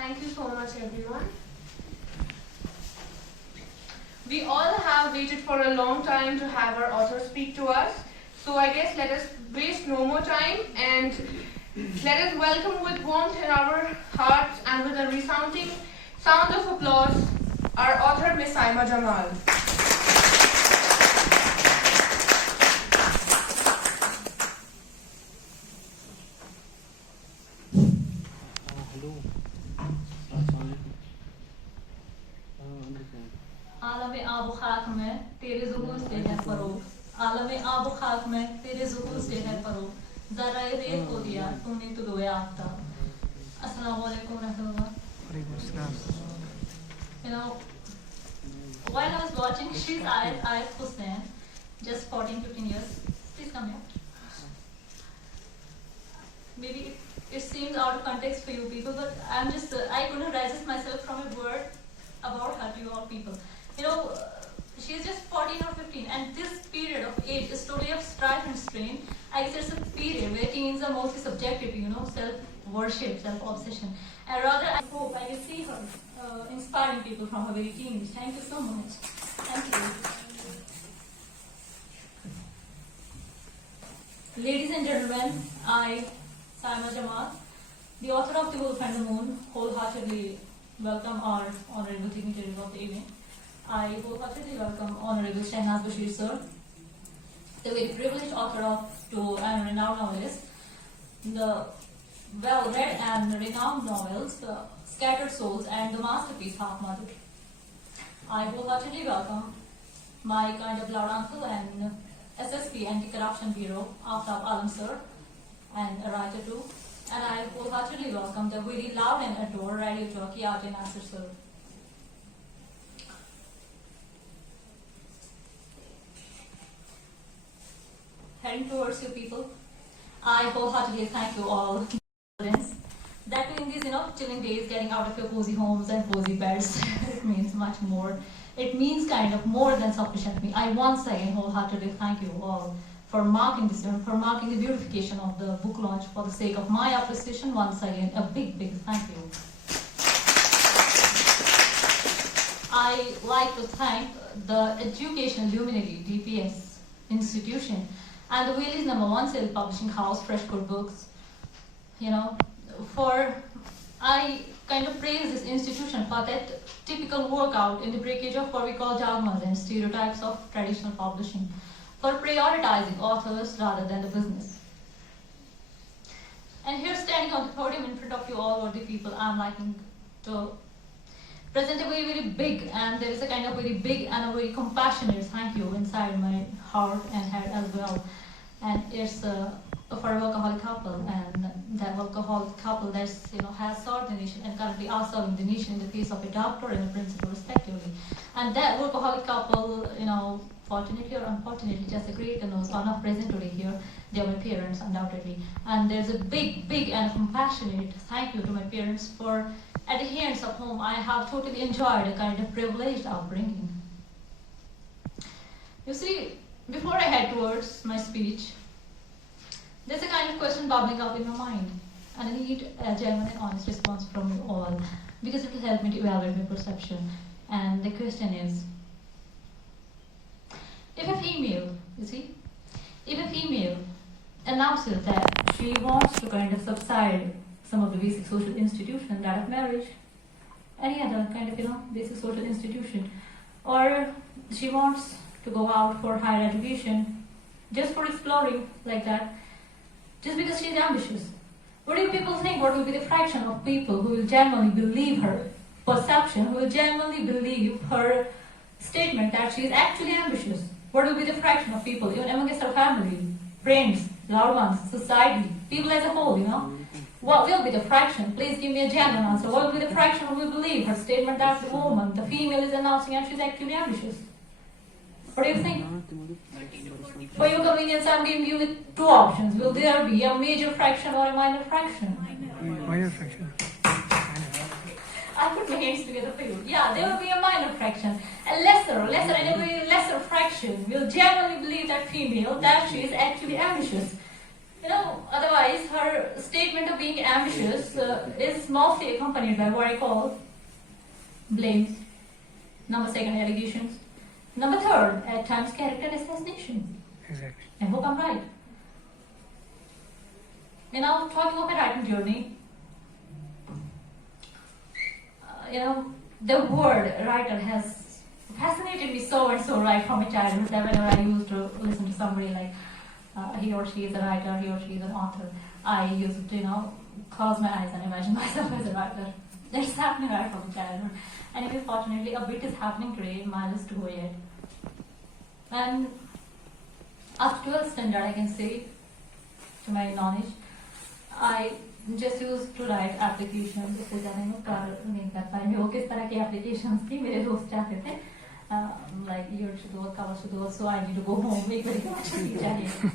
Thank you so much, everyone. We all have waited for a long time to have our author speak to us. So I guess let us waste no more time and let us welcome with warmth in our hearts and with a resounding sound of applause our author, Miss Saima Jamal. आलम आबो खाक में तेरे ज़ुहूर से है फरोग आलम आबो खाक में तेरे ज़ुहूर से है फरोग ज़रा रेत को दिया तूने तो दोया आफ्ताब अस्सलाम वालेकुम रहमतुल्लाह. You know, while I was watching Shri's Ayat Hussain, just 14-15 years, please come here. Maybe it seems out of context for you people, but I couldn't resist myself from a word about her to you all people. You know, she's just 14 or 15, and this period of age is totally of strife and strain. I guess it's a period where teens are mostly subjected to, self-worship, self-obsession. And rather, I hope I can see her inspiring people from her very teens. Thank you so much. Thank you. Ladies and gentlemen, I, Saima Jamal, the author of The Wolf and the Moon, wholeheartedly welcome our honorable dignitaries of the evening. I wholeheartedly welcome Honorable Shahnaz Bashir sir, the very privileged author of two renowned novelists, the well-read and renowned novels, Scattered Souls and the masterpiece Half Mother. I wholeheartedly welcome my kind of loud uncle and SSP Anti-Corruption Bureau, Aftab Alam sir, and a writer too. And I wholeheartedly welcome the very loud and adored radio jockey Ajay Nasir sir. Heading towards you people, I wholeheartedly thank you all that in these chilling days, getting out of your cozy homes and cozy beds, it means much more. It means kind of more than sufficient to me. I once again wholeheartedly thank you all for marking this event, for marking the beautification of the book launch for the sake of my appreciation. Once again, a big, big thank you. I like to thank the Education Luminary, DPS institution, and the Wheelies #1 sale publishing house, Freshcourt Books. I kind of praise this institution for that typical workout in the breakage of what we call dogmas and stereotypes of traditional publishing, for prioritizing authors rather than the business. And here, standing on the podium in front of you all are the people I'm liking to present a very, very big, and there is a kind of very big and a very compassionate thank you inside my heart and head as well. And it's for a workaholic couple, and that workaholic couple that's has sought the nation and currently are serving the nation in the face of a doctor and a principal respectively. And that workaholic couple, fortunately or unfortunately, just a great knows are not present today here. They are my parents, undoubtedly. And there's a big, big and compassionate thank you to my parents for, at the hands of whom I have totally enjoyed a kind of privileged upbringing. You see, before I head towards my speech, there's a kind of question bubbling up in my mind, and I need a genuine and honest response from you all, because it will help me to evaluate my perception. And the question is, if a female announces that she wants to kind of subside some of the basic social institutions, that of marriage, any other kind of basic social institution, or she wants to go out for higher education, just for exploring like that, just because she's ambitious, what do you people think? What will be the fraction of people who will genuinely believe her perception, who will genuinely believe her statement that she is actually ambitious? What will be the fraction of people, even amongst her family, friends, loved ones, society, people as a whole, What will be the fraction? Please give me a genuine answer. What will be the fraction who will believe her statement that the woman, the female, is announcing and she's actually ambitious? What do you think? For your convenience, I'm giving you with two options. Will there be a major fraction or a minor fraction? Minor fraction. I put my hands together for you. Yeah, there will be a minor fraction. A lesser and a very lesser fraction will genuinely believe that female, that she is actually ambitious. Otherwise her statement of being ambitious is mostly accompanied by what I call blames. Number second, allegations. Number third, at times character assassination. Exactly. I hope I'm right. Talking of a writing journey, the word writer has fascinated me so and so right from a childhood that whenever I used to listen to somebody like he or she is a writer, he or she is an author, I used to, close my eyes and imagine myself as a writer. That's happening right from childhood. And fortunately, a bit is happening today, miles to go yet. And after 12th standard, I can say, to my knowledge, I just used to write applications. इससे ज़्यादा मैं कर नहीं कर पाई. वो किस तरह की applications थी मेरे दोस्त चाहते थे, like year to do, cover to do, so I need to go home. एक बड़ी कमाल चाहिए.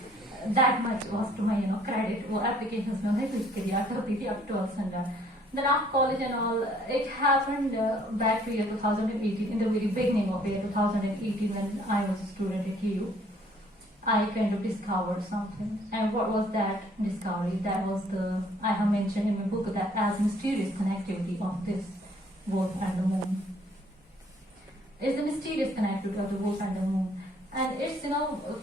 That much was to my credit. वो applications में उन्हें कुछ किया करती थी up to 12th standard. Then after college and all, it happened back to year 2018, in the very beginning of year 2018 when I was a student at KU. I kind of discovered something. And what was that discovery? That was I have mentioned in my book that as mysterious connectivity of this wolf and the moon. It's the mysterious connectivity of the wolf and the moon. And it's,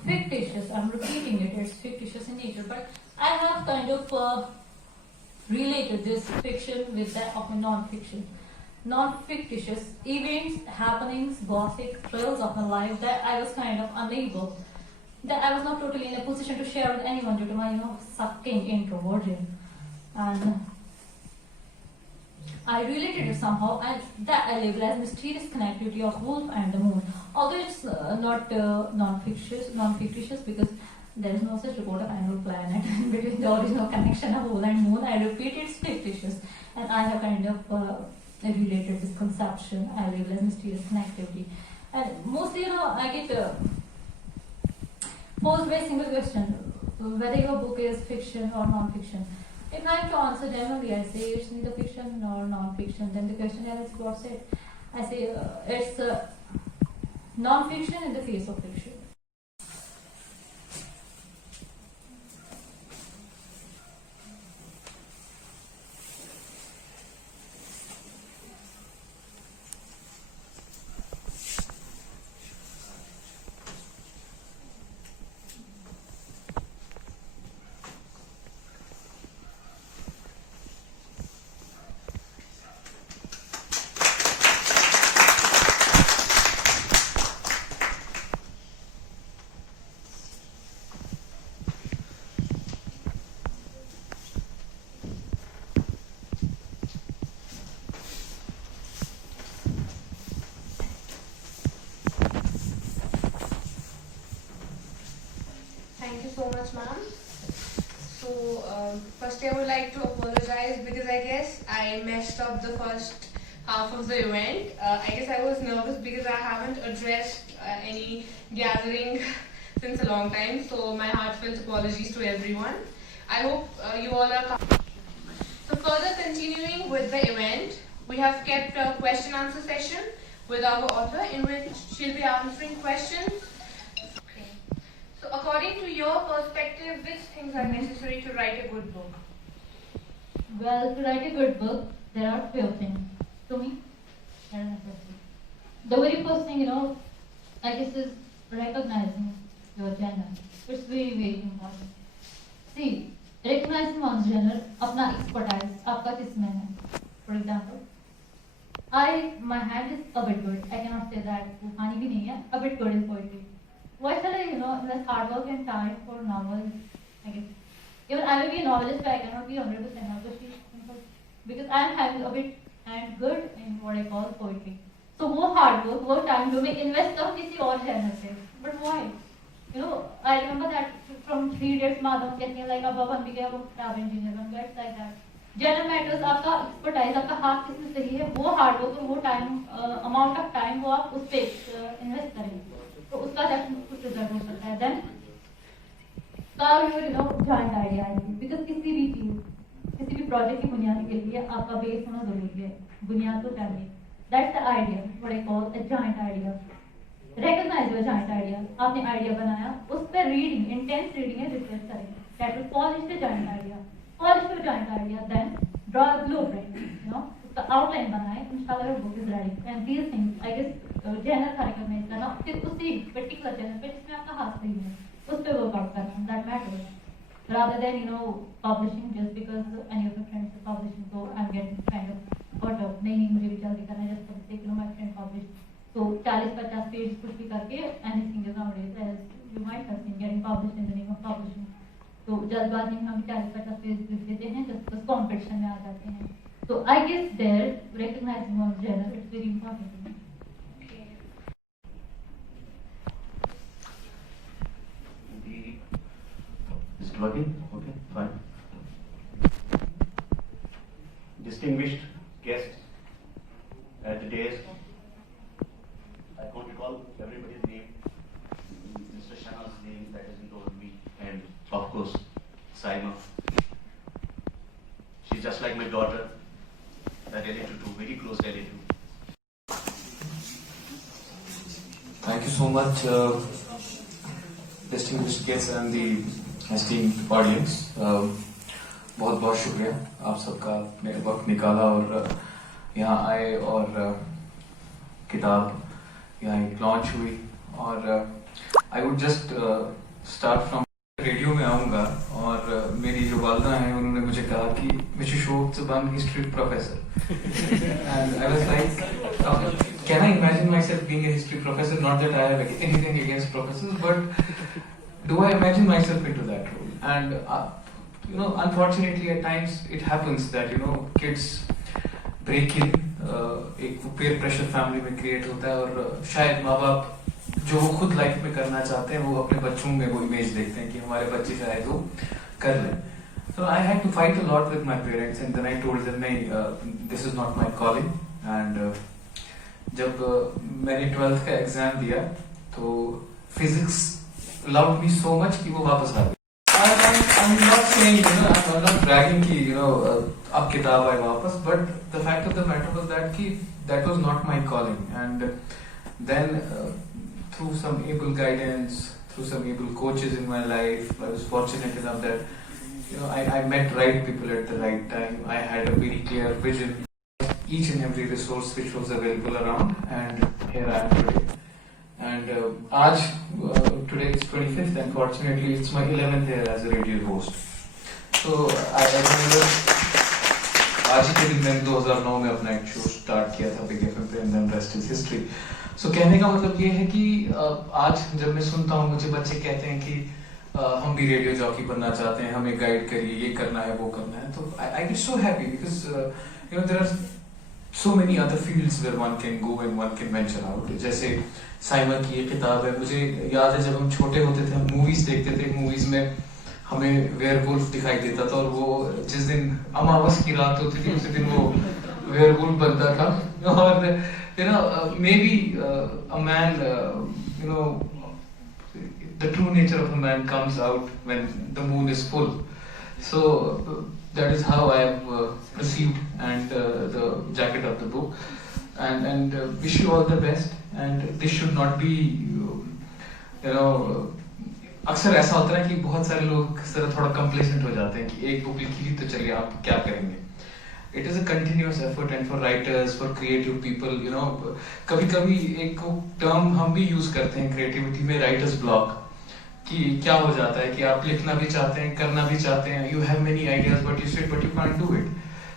fictitious. I'm repeating it, it's fictitious in nature. But I have kind of related this fiction with that of a non-fiction. Non-fictitious events, happenings, gossip, thrills of my life that I was kind of unable, that I was not totally in a position to share with anyone due to my, sucking introversion. And I related it somehow, and that I label as mysterious connectivity of wolf and the moon. Although it's not non-fictitious because there is no such report of annual planet between the original connection of wolf and moon. I repeat, it's fictitious, and I have kind of related this conception I label as mysterious connectivity. And mostly, I get posed by a single question, whether your book is fiction or non-fiction. If I have to answer generally, I say it's neither fiction nor non-fiction. Then the question is, what's it? I say it's non-fiction in the face of fiction. Thank you so much, ma'am. So, firstly, I would like to apologize because I guess I messed up the first half of the event. I guess I was nervous because I haven't addressed any gathering since a long time. So, my heartfelt apologies to everyone. I hope you all are. So, further continuing with the event, we have kept a question-answer session with our author in which she'll be answering questions. So according to your perspective, which things are necessary to write a good book? Well, to write a good book, there are few things. To me, there are necessary. The very first thing, I guess is recognizing your genre. It's very, very important. See, recognizing one's genre, अपना expertise, आपका किसमें है? For example, my hand is a bit good. I cannot say that वो पानी भी नहीं है. A bit good in poetry. Why shall I, invest hard work and time for novels? I guess. Even I may be a novelist, but I cannot be 100% novelist because I am having a bit and good in what I call poetry. So वो hard work, वो time जो मैं invest करूँ किसी और genre से. But why? I remember that from 3 days Madhav कहते like अब बन भी गया वो crab engineer बन गया. It's like that. Genre matters, आपका expertise, आपका हाथ किसमें सही है, वो hard work और वो time, amount of time वो आप उस पे invest करेंगे. तो उसका कुछ रिजल्ट हो सकता है. देन जॉइंट आइडिया बिकॉज किसी भी चीज, किसी भी प्रोजेक्ट की बुनियाद के लिए आपका बेस होना जरूरी है. बुनियाद तो चाहिए. That's the idea, what I call a joint idea. Recognise your joint idea. आपने आइडिया बनाया, उस पर रीडिंग, इंटेंस रीडिंग है, रिसर्च करेंगे. that will polish the joint idea. Polish the joint idea, then draw a blueprint, the outline बनाए, inshallah your book is ready. And these things, I guess, journal recommend करना, फिर उसी particular journal पे जिसमें आपका हाथ सही है, उस पे work out करना, that matters. Rather than, publishing just because any of my friends are publishing, so I'm getting kind of caught up. नहीं मुझे भी जल्दी करना है, just for the sake, my friend published. So 40-50 page कुछ भी करके anything is nowadays, as you might have seen, getting published in the name of publishing. तो जल्दबाजी में हम 40-50 पेज लिख देते हैं, just बस competition में आ जाते हैं. So I guess there recognizing one's genre, it's very important to me. Is it working? Okay, fine. Distinguished guests at the dais. I can't recall everybody's name. Mr. Shah's name that has been told me, and of course, Saima. She's just like my daughter, a relative too, very close relative. Thank you so much, distinguished guests and the esteemed audience. बहुत बहुत शुक्रिया आप सबका अपने वक्त निकाला और यहाँ आए और किताब यहाँ एक लॉन्च हुई और I would just start from radio में आऊँगा और मेरी जो वालदा हैं उन्होंने मुझे कहा कि मिस्टर शोक जबान history professor and I was like can I imagine myself being a history professor? Not that I have anything against professors, but do I imagine myself into that role? And unfortunately at times it happens that kids break in, एक peer pressure family में create होता है और शायद माँ बाप जो वो खुद लाइफ में करना चाहते हैं वो अपने बच्चों में वो इमेज देखते हैं कि हमारे बच्चे शायद वो कर लें. So I had to fight a lot with my parents and then I told them नहीं, this is not my calling. And जब मैंने 12th का एग्जाम दिया तो physics loved me so much कि वो वापस आ गई. I'm not saying, I'm not bragging कि अब किताब आए वापस, but the fact of the matter was that कि that was not my calling. And then through some able guidance, through some able coaches in my life, I was fortunate enough that I met right people at the right time. I had a very clear vision, each and every resource which was available around, and here I am today. And today is 25th, and fortunately it's my 11th year as a radio host. So I remember आज ही के दिन मैंने 2009 में अपना एक show start किया था big FM पे, and then rest is history. So कहने का मतलब ये है कि आज जब मैं सुनता हूँ मुझे बच्चे कहते हैं कि हम भी रेडियो जॉकी बनना चाहते हैं, हमें गाइड करिए, ये करना है वो करना है, तो I get so happy because there are so many other fields where one can go and one can venture out. जैसे साइमा की ये किताब है, मुझे याद है जब हम छोटे होते थे हम मूवीज देखते थे, मूवीज में हमें वेयरवुल्फ दिखाई देता था और वो जिस दिन अमावस की रात होती थी उसी दिन वो वेयरवुल्फ बनता था और maybe a man the true nature of a man comes out when the moon is full. So that is how I have received and the jacket of the book, and wish you all the best. And this should not be अक्सर ऐसा होता है कि बहुत सारे लोग थोड़ा complacent हो जाते हैं कि एक बुक लिखी थी तो चलिए आप क्या करेंगे. It is a continuous effort, and for writers, for creative people, कभी-कभी एक टर्म हम भी यूज करते हैं क्रिएटिविटी में, राइटर्स ब्लॉक, कि क्या हो जाता है कि आप लिखना भी चाहते हैं, करना भी चाहते हैं, you have many ideas but you can't do it.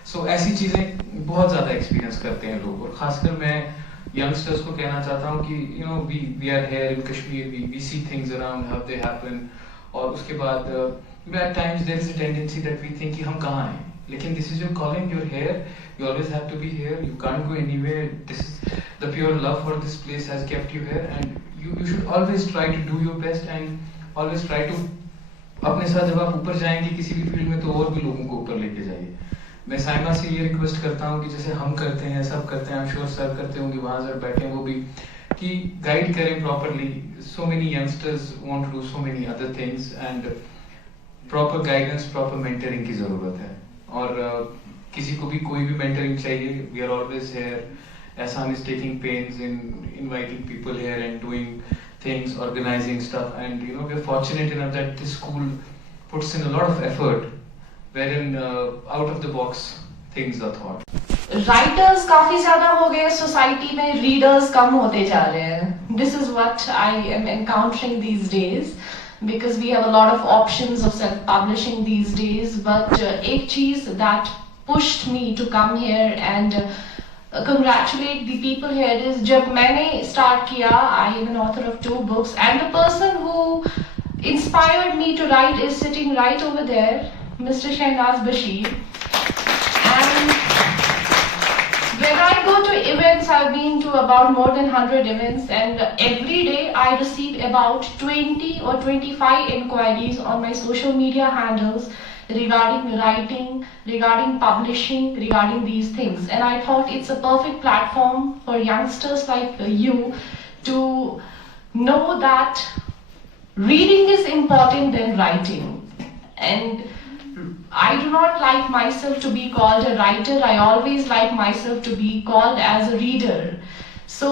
So ऐसी चीजें बहुत ज्यादा एक्सपीरियंस करते हैं लोग, और खासकर मैं यंगस्टर्स को कहना चाहता हूँ कि we are here in Kashmir, we see things around how they happen, और उसके बाद at times there is a tendency that we think कि हम कहाँ हैं, लेकिन this is your calling, you're here, you always have to be here, you can't go anywhere. The pure love for this place has kept you here, and you should always try to do your best and always try to अपने साथ जब आप ऊपर जाएंगे किसी भी field में तो और भी लोगों को ऊपर लेके जाइए. मैं साइमा से ये रिक्वेस्ट करता हूँ कि जैसे हम करते हैं, सब करते हैं, I'm sure सर करते होंगे, वहाँ सर बैठे हैं वो भी, कि गाइड करें properly. So many youngsters want to do so many other things, and proper guidance, proper mentoring की जरूरत है. और किसी को भी कोई भी mentoring चाहिए, we are always here. Ahsan is taking pains in inviting people here and doing things, organizing stuff, and we are fortunate enough that this school puts in a lot of effort, wherein out of the box things are thought. Writers काफी ज्यादा हो गए society में, readers कम होते जा रहे हैं. This is what I am encountering these days because we have a lot of options of self-publishing these days. But एक चीज that pushed me to come here and congratulate the people here is जब मैंने start किया, I am an author of 2 books and the person who inspired me to write is sitting right over there, Mr. Shahnaz Bashir. And when I go to events, I've been to about more than 100 events, and every day I receive about 20 or 25 inquiries on my social media handles regarding writing, regarding publishing, regarding these things. And I thought it's a perfect platform for youngsters like you to know that reading is important than writing. And I do not like myself to be called a writer. I always like myself to be called as a reader. So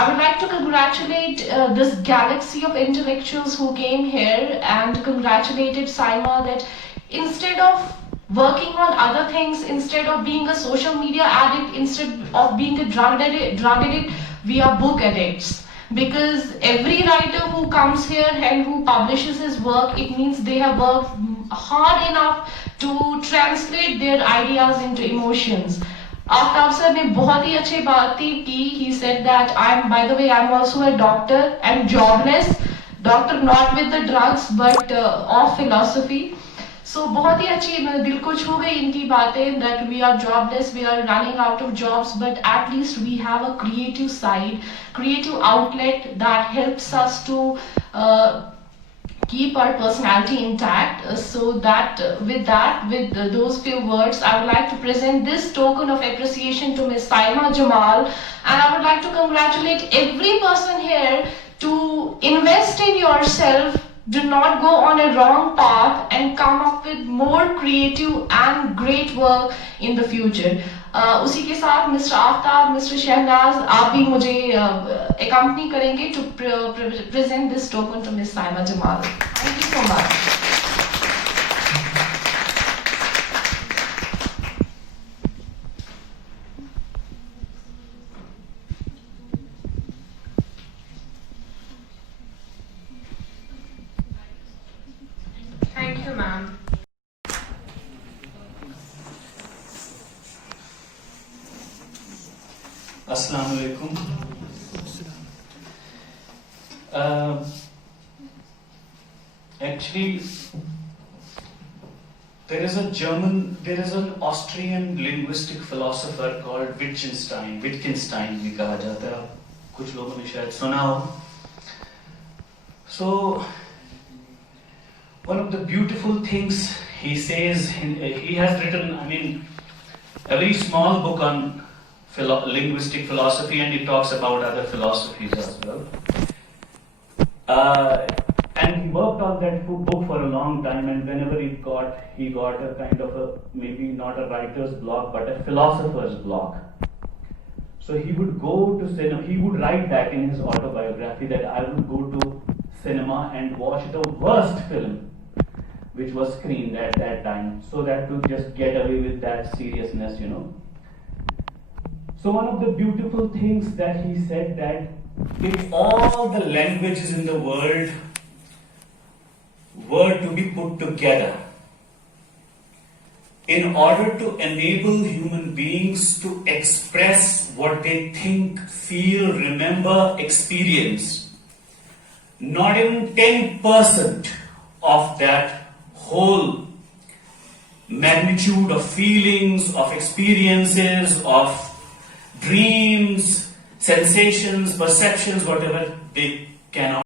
I would like to congratulate this galaxy of intellectuals who came here, and congratulated Saima that instead of working on other things, instead of being a social media addict, instead of being a drug addict, we are book addicts. Because every writer who comes here and who publishes his work, it means they have worked hard enough to translate their ideas into emotions. Aftab sir ने बहुत ही अच्छी बातें की. He said that by the way, I'm also a doctor. I'm jobless. Doctor not with the drugs, but of philosophy. So बहुत ही अच्छी, मेरे दिल को छू गई इनकी बातें that we are jobless, we are running out of jobs, but at least we have a creative side, creative outlet that helps us to keep our personality intact. So that with those few words, I would like to present this token of appreciation to Ms. Saima Jamal, and I would like to congratulate every person here to invest in yourself. Do not go on a wrong path and come up with more creative and great work in the future. उसी के साथ mister Aftab, mister Shehnaaz, आप भी मुझे accompany करेंगे to present this token to Miss Saima Jamal. Thank you so much. Thank you, ma'am. Assalamu alaikum. Actually, there is an Austrian linguistic philosopher called Wittgenstein भी कहा जाता है, कुछ लोगों ने शायद सुना हो. So, one of the beautiful things he says, he has written, a very small book on linguistic philosophy, and he talks about other philosophies as well. And he worked on that book for a long time, and whenever he got a kind of a, maybe not a writer's block, but a philosopher's block. So he would go to cinema, he would write that in his autobiography that I would go to cinema and watch the worst film which was screened at that time, so that to just get away with that seriousness, So one of the beautiful things that he said, that if all the languages in the world were to be put together in order to enable human beings to express what they think, feel, remember, experience, not even 10% of that whole magnitude of feelings, of experiences, of dreams, sensations, perceptions, whatever, they cannot